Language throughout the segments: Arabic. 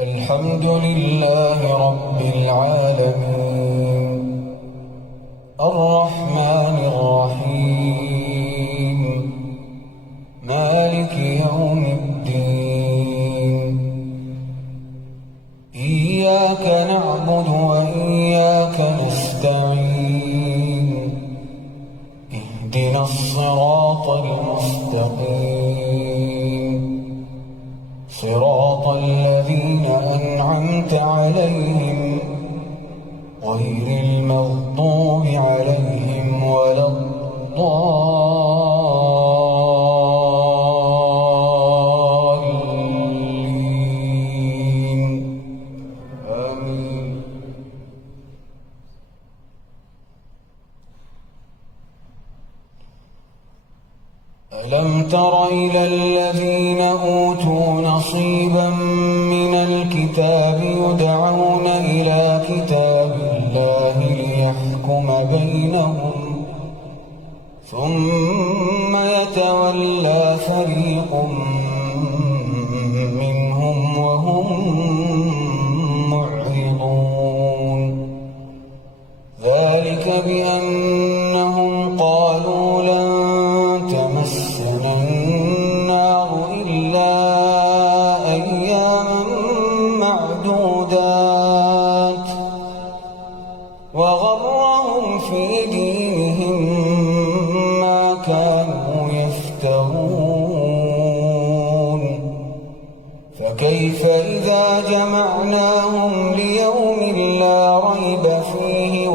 الحمد لله رب العالمين الرحمن الرحيم مالك يوم الدين إياك نعبد وإياك نستعين اهدنا الصراط المستقيم صراط الذين أنعمت عليهم غير المغضوب عليهم ولا الضالين آمين. ألم تر إلى الذين أوتوا نصيبا من الكتاب يدعون إلى كتاب الله ليحكم بينهم ثم يتولى فريق منهم وهم معرضون ذلك بأنهم قالوا لن تمسنا النار إلا أياما معدودات وغرهم في دينهم ما كانوا يفترون فكيف إذا جمعناهم ليوم لا ريب فيه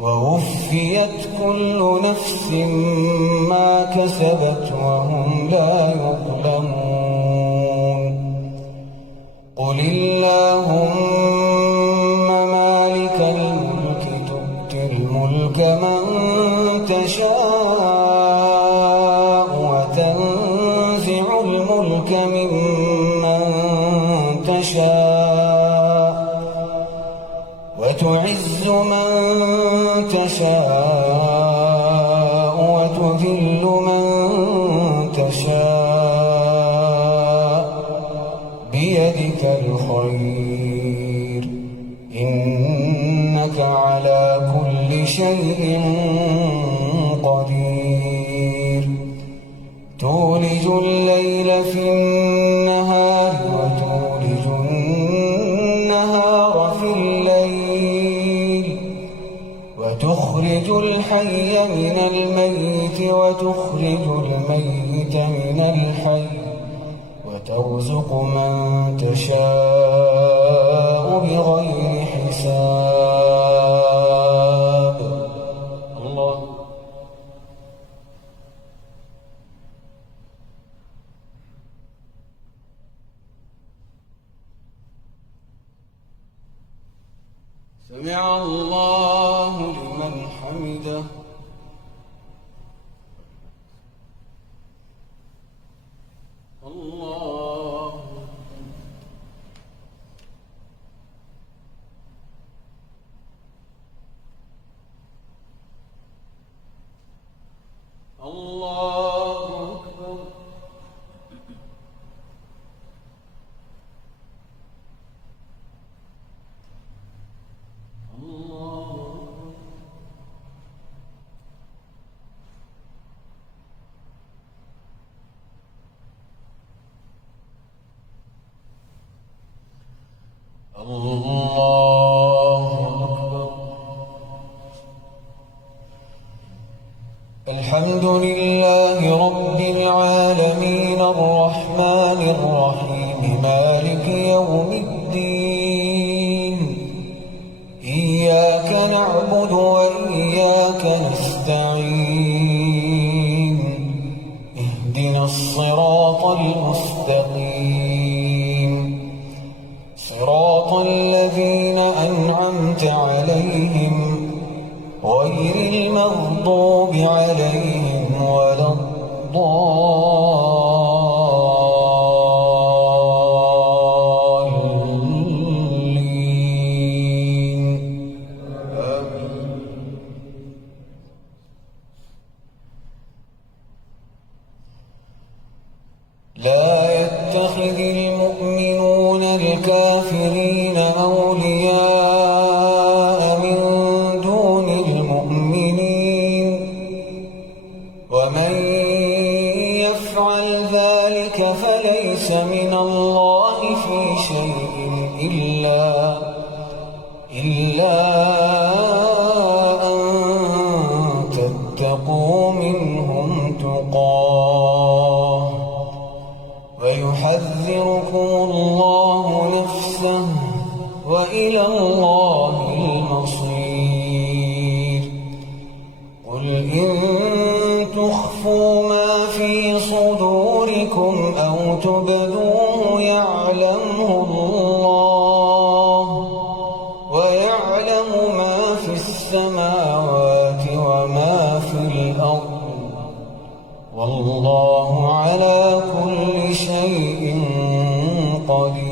ووفيت كل نفس ما كسبت وهم لا يظلمون قل اللهم مالك الملك تؤتي الملك من تشاء وتنزع الملك ممن تشاء وتعز من تشاء وتذل من تشاء بيدك الخير إنك على كل شيء قدير تولج الليل في النهار وتولج النهار في الليل وتخرج الحي من الميت وتخرج الميت من الحي وترزق من تشاء بغير حساب الله. سمع الله لمن حمده. الله الله أكبر. الله أكبر. الحمد لله رب العالمين الرحمن الرحيم مالك يوم الدين إياك نعبد وإياك نستعين اهدنا الصراط المستقيم صراط الذين أنعمت عليهم غير المغضوب عليهم ولا الضالين آمين. لا يتخذ المؤمنون الكافرين أولياء من دون المؤمنين ومن يفعل ذلك فليس من الله في شيء إلا أن تتقوا منهم تقاه ويحذركم الله نفسه وإلى الله المصير قل إن تخفوا ما في صدوركم أو تبدوه يعلمه الله ويعلم ما في السماوات وما في الأرض والله على كل شيء قدير